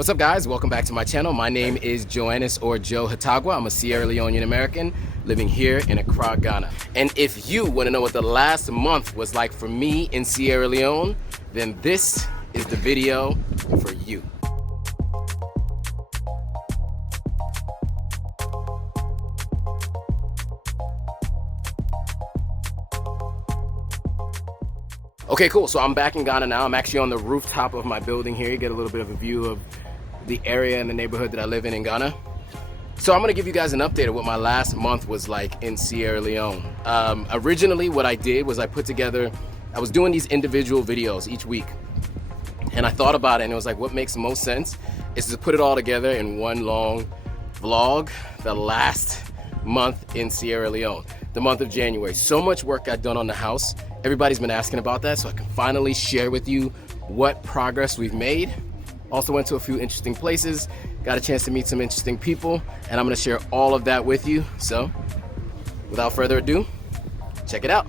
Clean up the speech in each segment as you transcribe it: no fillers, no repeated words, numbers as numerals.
What's up, guys? Welcome back to my channel. My name is Joannis or Joe Hatagwa. I'm a Sierra Leonean American living here in Accra, Ghana. And if you want to know what the last month was like for me in Sierra Leone, then this is the video for you. Okay, cool. So I'm back in Ghana now. I'm actually on the rooftop of my building here. You get a little bit of a view of the area and the neighborhood that I live in Ghana. So I'm gonna give you guys an update of what my last month was like in Sierra Leone. Originally, what I did was I was doing these individual videos each week. And I thought about it and it was like, what makes the most sense is to put it all together in one long vlog, the last month in Sierra Leone, the month of January. So much work got done on the house. Everybody's been asking about that, so I can finally share with you what progress we've made. Also went to a few interesting places, got a chance to meet some interesting people, and I'm gonna share all of that with you. So, without further ado, check it out.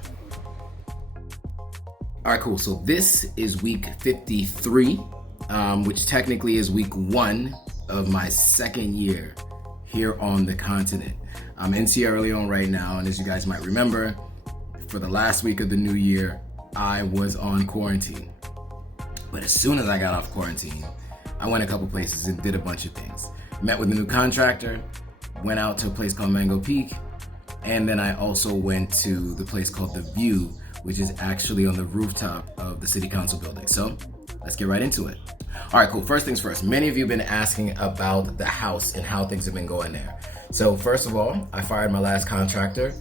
All right, cool. So this is week 53, which technically is week 1 of my second year here on the continent. I'm in Sierra Leone right now, and as you guys might remember, for the last week of the new year, I was on quarantine. But as soon as I got off quarantine, I went a couple places and did a bunch of things. Met with a new contractor, went out to a place called Mango Peak, and then I also went to the place called The View, which is actually on the rooftop of the city council building. So let's get right into it. All right, cool. First things first, many of you have been asking about the house and how things have been going there. So first of all, I fired my last contractor.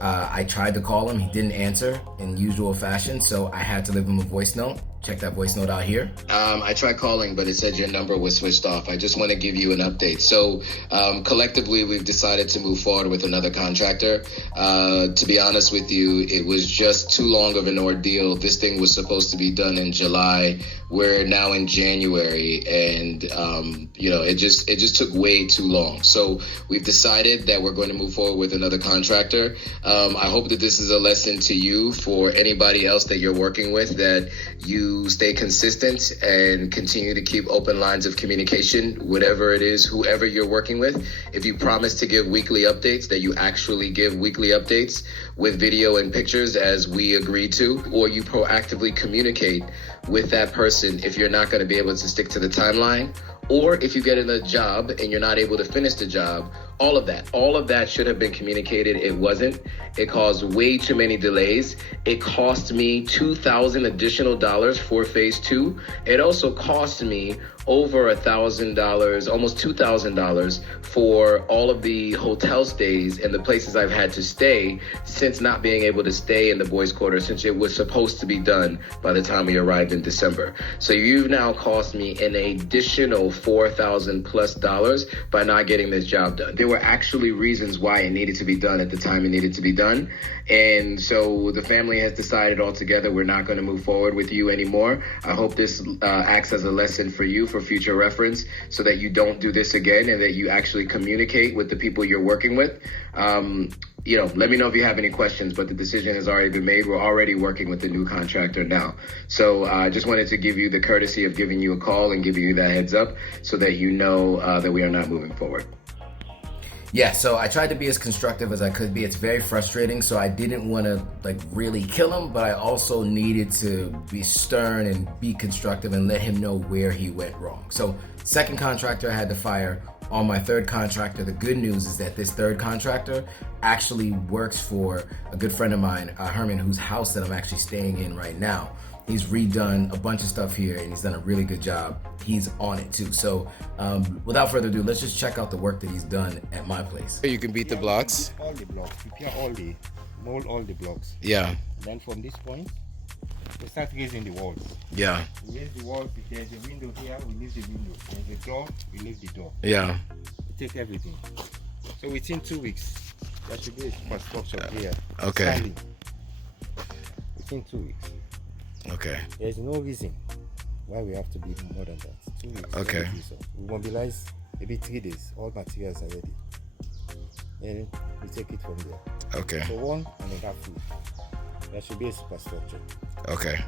I tried to call him, he didn't answer in usual fashion, so I had to leave him a voice note. Check that voice note out here. I tried calling, but it said your number was switched off. I just want to give you an update. So collectively, we've decided to move forward with another contractor. To be honest with you, it was just too long of an ordeal. This thing was supposed to be done in July. We're now in January, and it just took way too long. So we've decided that we're going to move forward with another contractor. I hope that this is a lesson to you for anybody else that you're working with, that you stay consistent and continue to keep open lines of communication, whatever it is, whoever you're working with. If you promise to give weekly updates, that you actually give weekly updates with video and pictures as we agreed to, or you proactively communicate with that person if you're not going to be able to stick to the timeline, or if you get in a job and you're not able to finish the job. All of that should have been communicated. It wasn't. It caused way too many delays. It cost me $2,000 additional for phase 2. It also cost me over $1,000, almost $2,000 for all of the hotel stays and the places I've had to stay since not being able to stay in the boys' quarter, since it was supposed to be done by the time we arrived in December. So you've now cost me an additional $4,000 plus by not getting this job done. There were actually reasons why it needed to be done at the time it needed to be done. And so the family has decided altogether we're not going to move forward with you anymore. I hope this acts as a lesson for you for future reference, so that you don't do this again and that you actually communicate with the people you're working with. Let me know if you have any questions, but the decision has already been made. We're already working with the new contractor now. So I just wanted to give you the courtesy of giving you a call and giving you that heads up so that you know that we are not moving forward. Yeah, so I tried to be as constructive as I could be. It's very frustrating, so I didn't want to really kill him, but I also needed to be stern and be constructive and let him know where he went wrong. So second contractor I had to fire. On my third contractor, the good news is that this third contractor actually works for a good friend of mine, Herman, whose house that I'm actually staying in right now. He's redone a bunch of stuff here and he's done a really good job. He's on it too. So without further ado, let's just check out the work that he's done at my place. You can beat the blocks. All the blocks, prepare mold all the blocks. Yeah. Then from this point, we start raising the walls. Yeah. We raise the walls. If there's a window here, we leave the window. There's a door, we leave the door. Yeah. We take everything. So within 2 weeks, there should be a superstructure here. Okay. Standing. Within 2 weeks. Okay. There's no reason why we have to be more than that. 2 weeks. Okay. So we mobilize maybe 3 days. All materials are ready. Then we take it from there. Okay. So 1.5 weeks. There should be a superstructure. Okay.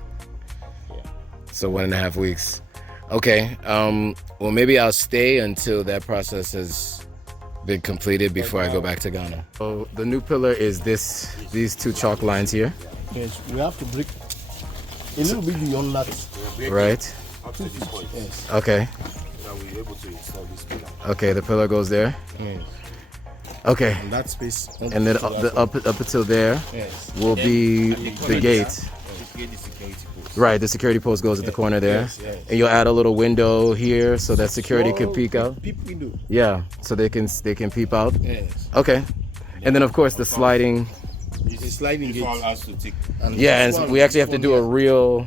Yeah. So 1.5 weeks. Okay. Well, maybe I'll stay until that process has been completed before I go back to Ghana. So the new pillar is these two chalk lines here. Yes, we have to break a little bit beyond that. Right. Up to this point. Yes. Okay. So that we're able to install this pillar. Okay. The pillar goes there. Yes. Okay. And that space. And then up until there Yes. will be the gate. The gate is security post. Right. The security post goes at the corner there. Yes, yes. And you'll add a little window here so that security can peek out. Peep window. Yeah. So they can peep out. Yes. Okay. And then of course the sliding. The sliding This all gate. has to take Yeah, and we actually have to do a real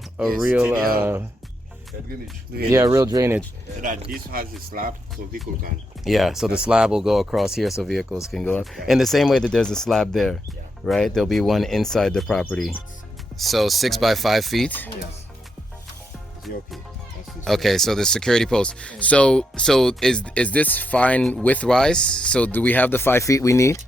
drainage. real drainage. So that this has a slab so vehicle can. Yeah, so the slab will go across here so vehicles can go up. In the same way that there's a slab there, right? There'll be one inside the property. So 6 by 5 feet. Yes. 0P. That's this. Okay, so the security post. So is this fine width wise? So do we have the 5 feet we need?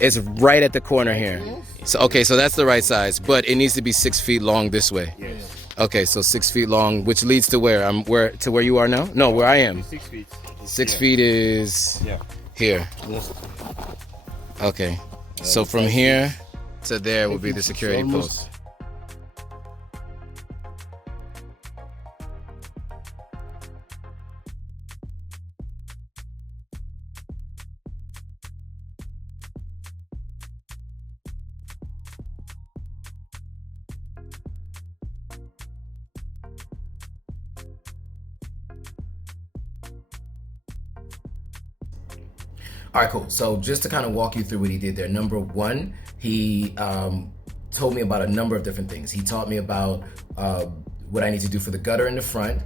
It's right at the corner here. So okay, so that's the right size, but it needs to be 6 feet long this way. Yes. Okay, so 6 feet long, which leads to where? To where you are now? No, where I am. 6 feet. 6 feet is Yeah. here. Okay. So from here to there will be the security post. All right, cool. So just to kind of walk you through what he did there. Number one, he told me about a number of different things. He taught me about what I need to do for the gutter in the front,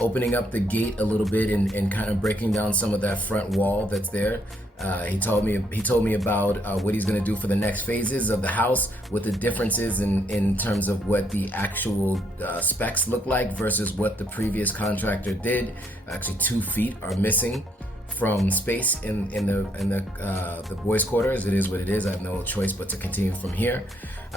opening up the gate a little bit and kind of breaking down some of that front wall that's there. He told me about what he's going to do for the next phases of the house, what the differences in terms of what the actual specs look like versus what the previous contractor did. Actually, 2 feet are missing from space in the boys' quarters. It is what it is. I have no choice but to continue from here.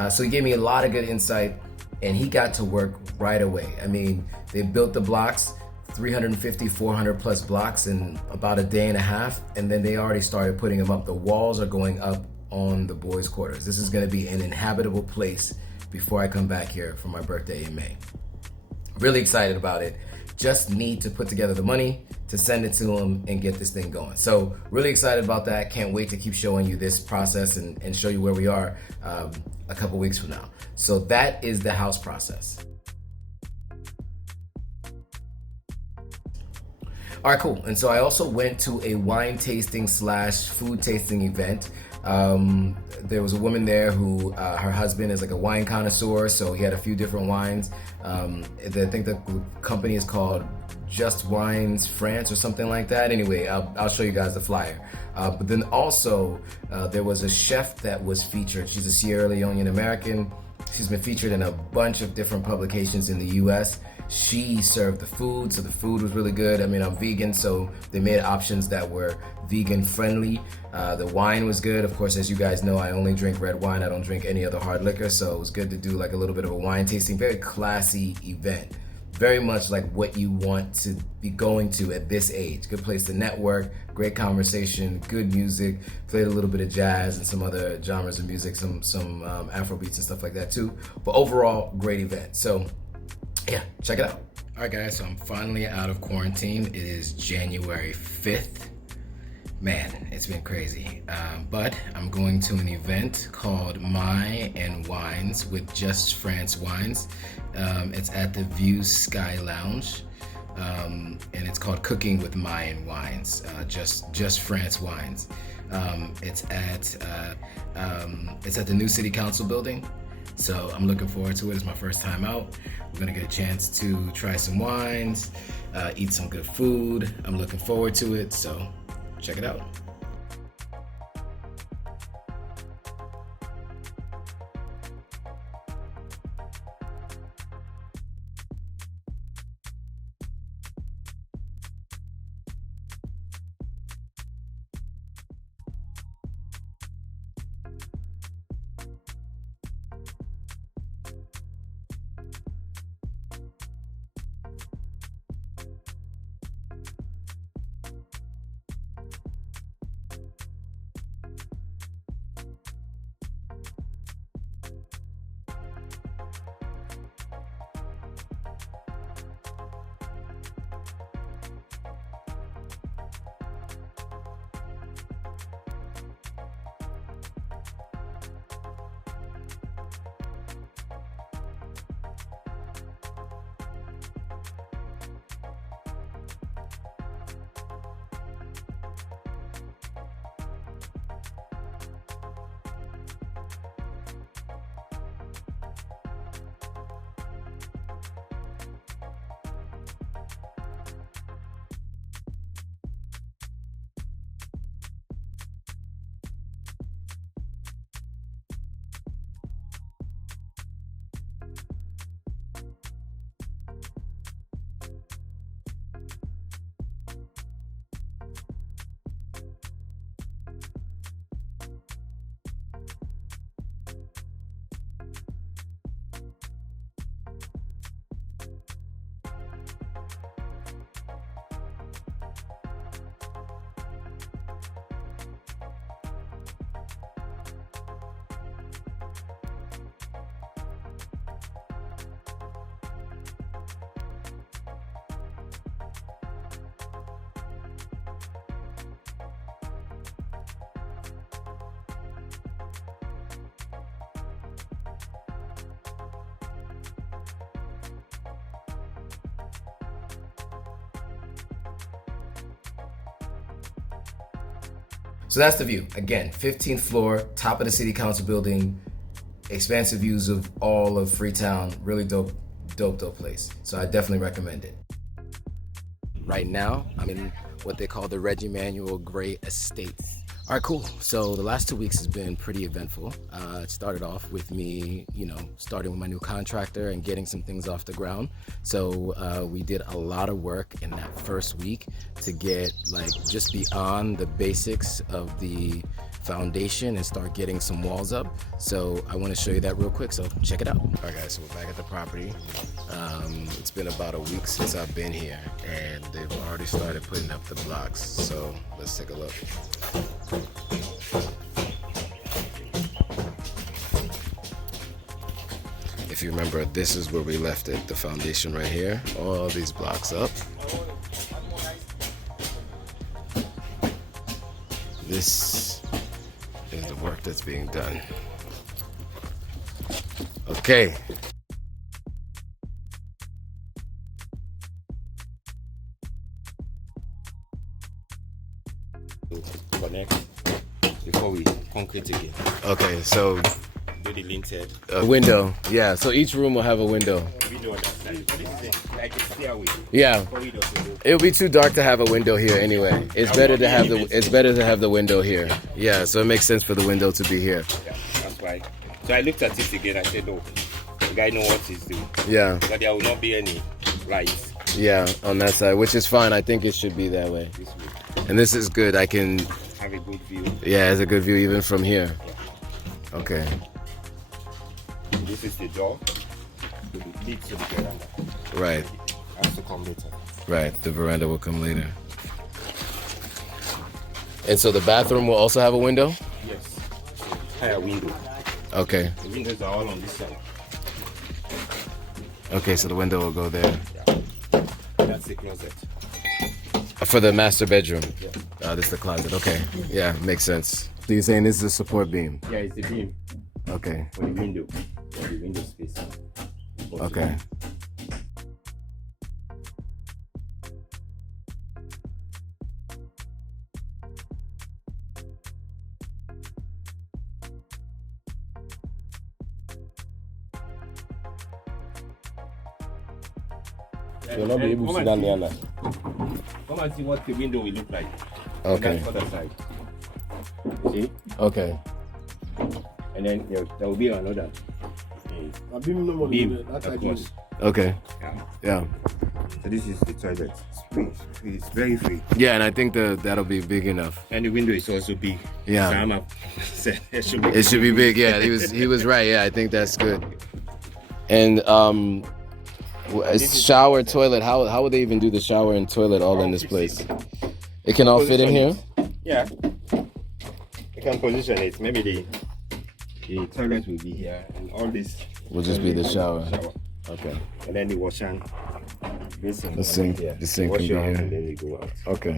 So he gave me a lot of good insight, and he got to work right away. I mean, they built the blocks, 350, 400 plus blocks in about a day and a half, and then they already started putting them up. The walls are going up on the boys' quarters. This is going to be an inhabitable place before I come back here for my birthday in May. Really excited about it. Just need to put together the money to send it to him and get this thing going. So really excited about that. Can't wait to keep showing you this process and show you where we are a couple weeks from now. So that is the house process. All right, cool. And so I also went to a wine tasting / food tasting event. There was a woman there who her husband is like a wine connoisseur, so he had a few different wines. I think the company is called Just Wines France or something like that. Anyway, I'll show you guys the flyer. But then also there was a chef that was featured. She's a Sierra Leone American. She's been featured in a bunch of different publications in the US. She served the food, so the food was really good. I mean, I'm vegan, so they made options that were vegan friendly. The wine was good. Of course, as you guys know, I only drink red wine. I don't drink any other hard liquor, so it was good to do like a little bit of a wine tasting. Very classy event. Very much like what you want to be going to at this age. Good place to network, great conversation, good music. Played a little bit of jazz and some other genres of music, some Afro beats and stuff like that too. But overall, great event. So yeah, check it out. All right, guys, so I'm finally out of quarantine. It is January 5th. Man, it's been crazy. But I'm going to an event called My and Wines with Just France Wines. It's at the View Sky Lounge. And it's called Cooking with My and Wines, Just France Wines. It's at the new City Council building. So I'm looking forward to it. It's my first time out. We're gonna get a chance to try some wines, eat some good food. I'm looking forward to it, so check it out. So that's the view. Again, 15th floor, top of the city council building, expansive views of all of Freetown. Really dope place. So I definitely recommend it. Right now, I'm in what they call the Reggie Manuel Gray Estate. All right, cool. So the last 2 weeks has been pretty eventful. It started off with me, starting with my new contractor and getting some things off the ground. So we did a lot of work in that first week to get just beyond the basics of the foundation and start getting some walls up. So I want to show you that real quick, so check it out. All right guys, so we're back at the property. It's been about a week since I've been here and they've already started putting up the blocks. So let's take a look. If you remember, this is where we left it, the foundation right here, all these blocks up. This is the work that's being done. Okay. Connect before we concrete again. Okay, so Do the lintel. a window. Yeah, so each room will have a window. Window on that side. This is like a stairway. Yeah. Corridor to go. It would be too dark to have a window here anyway. It's better to have the window here. Yeah, so it makes sense for the window to be here. Yeah, that's why. So I looked at it again. I said, no, the guy knows what he's doing. Yeah. But there will not be any lights Yeah, on that side, which is fine. I think it should be that way. this way. And this is good. I can, Have a good view. yeah, it's a good view even from here. Okay. This is the door. To the lead to the veranda. Right, Has to come later. right. The veranda will come later. And so the bathroom will also have a window? Yes. Higher window. Okay. The windows are all on this side. Okay, so the window will go there. That's the closet. For the master bedroom. Yeah. This is the closet. Okay. Yeah, makes sense. So you're saying this is a support beam? Yeah, it's the beam Okay. for the window. For the window space. Okay. You'll not be able to sit down there now. Come and see what the window will look like. Okay. On that other side. See? Okay. And then there will be another I beam no more. beam That's like across. Okay. Yeah. Yeah. So this is the toilet. It's very free. Yeah, and I think that'll be big enough. And the window is also big. Yeah. So I'm up. It should be. It should be big. Yeah, he was right. Yeah, I think that's good. And shower, toilet. How would they even do the shower and toilet all in this place? It can all fit in here. Yeah. You can position it. Maybe the toilet will be here, and all this Will just be the shower. Okay. And then the wash and basin. The sink. Yeah. The sink Wash can be your hand here. and then you go out. Okay.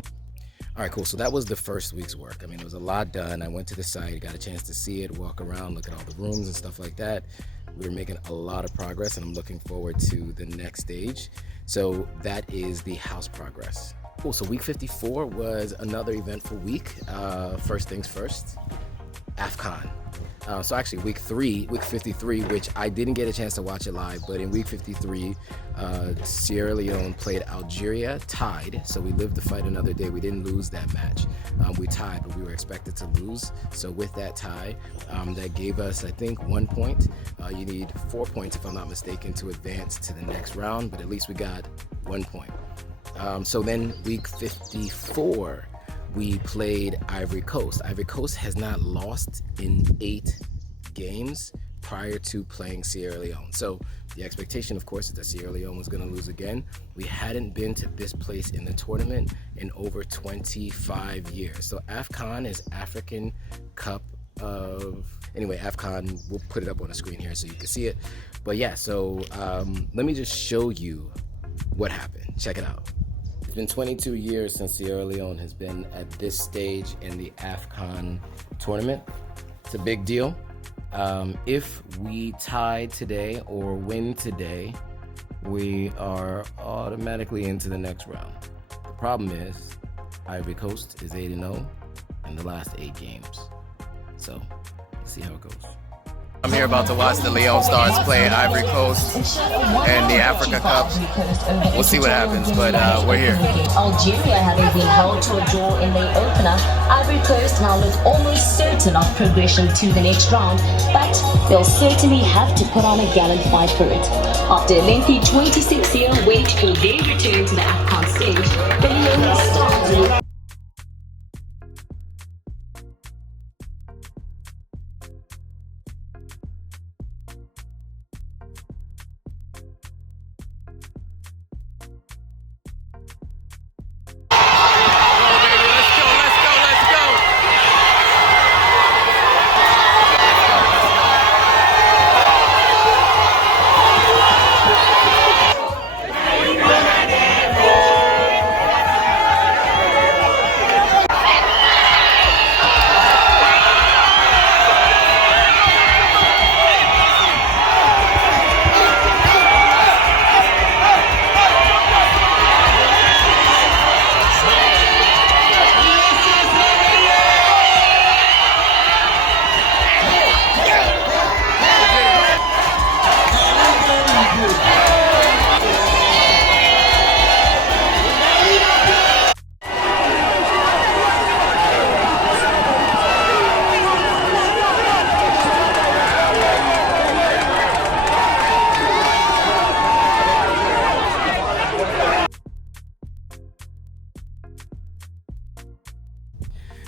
All right, cool. So that was the first week's work. I mean, there was a lot done. I went to the site, got a chance to see it, walk around, look at all the rooms and stuff like that. We were making a lot of progress, and I'm looking forward to the next stage. So that is the house progress. Cool. So week 54 was another eventful week. First things first, Afcon. So actually week 53, which I didn't get a chance to watch it live, but in week 53, Sierra Leone played Algeria, tied. So we lived to fight another day. We didn't lose that match. We tied, but we were expected to lose. So with that tie, that gave us, I think, 1 point. You need 4 points, if I'm not mistaken, to advance to the next round, but at least we got 1 point. So then week 54, we played Ivory Coast. Ivory Coast has not lost in 8 games prior to playing Sierra Leone. So the expectation, of course, is that Sierra Leone was going to lose again. We hadn't been to this place in the tournament in over 25 years. So Afcon is African Cup of... Anyway, Afcon, we'll put it up on the screen here so you can see it. But yeah, so let me just show you what happened. Check it out. It's been 22 years since Sierra Leone has been at this stage in the Afcon tournament. It's a big deal. If we tie today or win today, we are automatically into the next round. The problem is Ivory Coast is 8-0 in the last 8 games. So, let's see how it goes. I'm here about to watch the Leone Stars play Ivory Coast in the Africa Cup. We'll see what happens, but we're here. Algeria having been held to a draw in their opener, Ivory Coast now look almost certain of progression to the next round, but they'll certainly have to put on a gallant fight for it. After a lengthy 26-year wait for their return to the Afcon stage, the Leone Stars.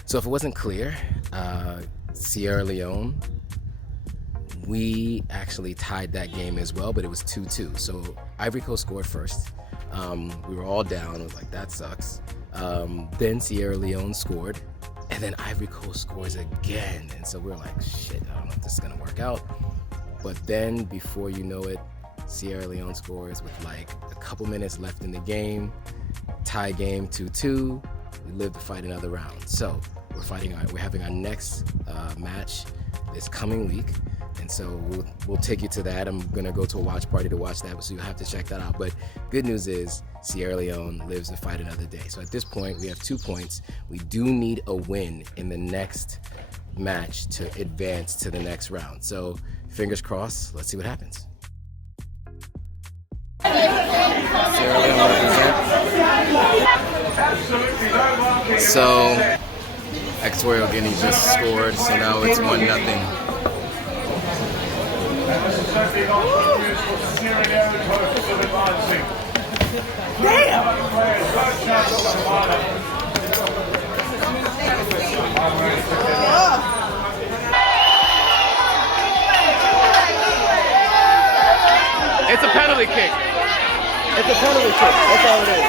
So if it wasn't clear, Sierra Leone, we actually tied that game as well, but it was 2-2. So Ivory Coast scored first. We were all down. I was like, that sucks. Then Sierra Leone scored, and then Ivory Coast scores again. And so we were like, shit, I don't know if this is gonna work out. But then before you know it, Sierra Leone scores with like a couple minutes left in the game. Tie game 2-2. We live to fight another round. So we're having our next match this coming week, and so we'll take you to that. I'm gonna go to a watch party to watch that, so you'll have to check that out. But good news is Sierra Leone lives to fight another day. So at this point, we have 2 points. We do need a win in the next match to advance to the next round. So fingers crossed. Let's see what happens. Sierra Leone represent. So Equatorial Guinea just scored, so now it's 1-0. It's a penalty kick. It's a penalty kick. That's all it is.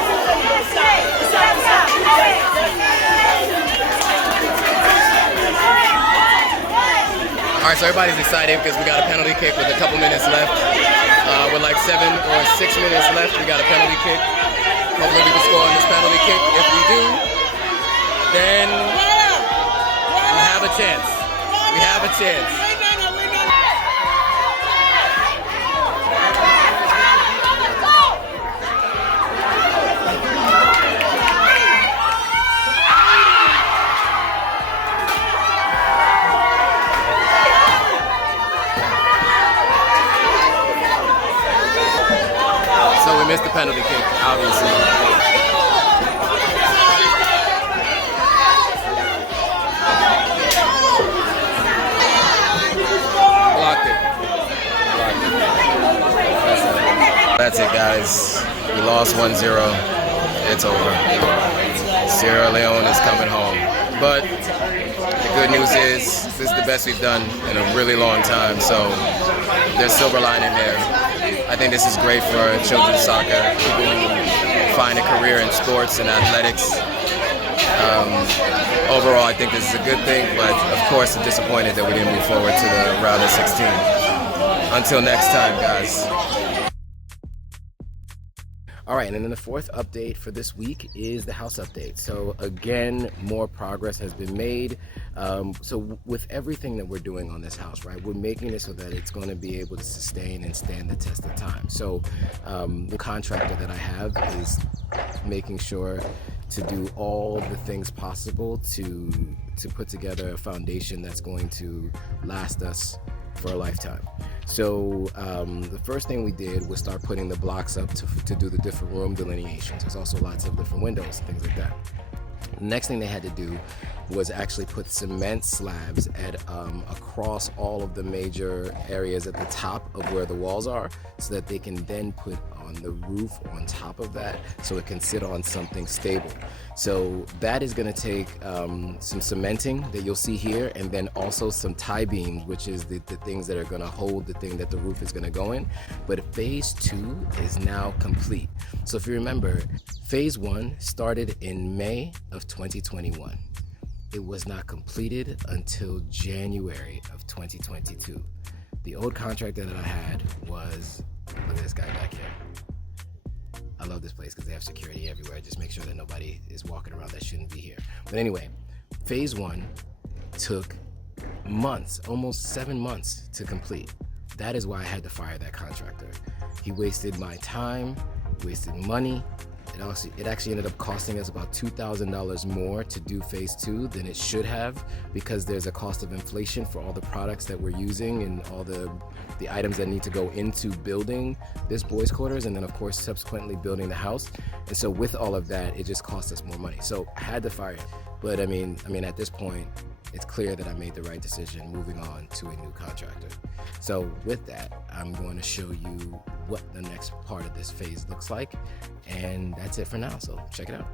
All right, so everybody's excited because we got a penalty kick with a couple minutes left. With like 7 or 6 minutes left, we got a penalty kick. Hopefully we can score on this penalty kick. If we do, then we have a chance. We have a chance. So we missed the penalty kick, obviously. Blocked it. That's it, guys. We lost 1-0. It's over. Sierra Leone is coming home. But the good news is this is the best we've done in a really long time. So there's silver lining there. I think this is great for children's soccer, people who find a career in sports and athletics. Overall, I think this is a good thing, but of course, I'm disappointed that we didn't move forward to the round of 16. Until next time, guys. All right, and then the fourth update for this week is the house update. So again, more progress has been made. So with everything that we're doing on this house, right, we're making it so that it's going to be able to sustain and stand the test of time. So the contractor that I have is making sure to do all the things possible to put together a foundation that's going to last us for a lifetime. So the first thing we did was start putting the blocks up to do the different room delineations. There's also lots of different windows and things like that. The next thing they had to do was actually put cement slabs across all of the major areas at the top of where the walls are, so that they can then put on the roof on top of that, so it can sit on something stable. So that is going to take some cementing that you'll see here, and then also some tie beams, which is the things that are going to hold the thing that the roof is going to go in. But phase 2 is now complete. So if you remember, phase 1 started in May of 2021. It was not completed until January of 2022. The old contractor that I had was, look at this guy back here. I love this place because they have security everywhere. Just make sure that nobody is walking around that shouldn't be here. But anyway, phase 1 took months, almost 7 months to complete. That is why I had to fire that contractor. He wasted my time, wasted money. It actually ended up costing us about $2,000 more to do phase 2 than it should have, because there's a cost of inflation for all the products that we're using and all the items that need to go into building this boys' quarters, and then of course subsequently building the house. And so with all of that, it just cost us more money. So I had to fire it. But I mean at this point, it's clear that I made the right decision moving on to a new contractor. So with that, I'm going to show you what the next part of this phase looks like. And that's it for now, so check it out.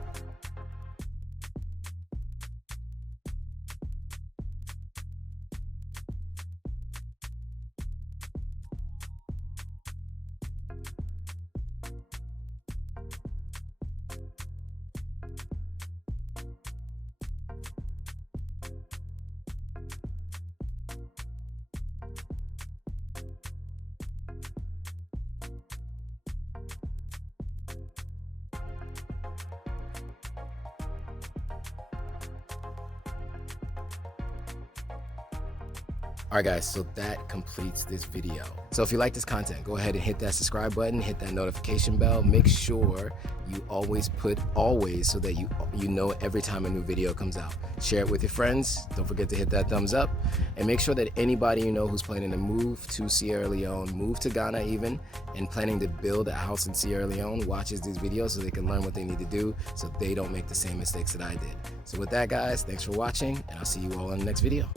Alright guys, so that completes this video. So if you like this content, go ahead and hit that subscribe button, hit that notification bell. Make sure you always put always, so that you know every time a new video comes out. Share it with your friends. Don't forget to hit that thumbs up. And make sure that anybody you know who's planning to move to Sierra Leone, move to Ghana even, and planning to build a house in Sierra Leone, watches these videos so they can learn what they need to do so they don't make the same mistakes that I did. So with that guys, thanks for watching, and I'll see you all in the next video.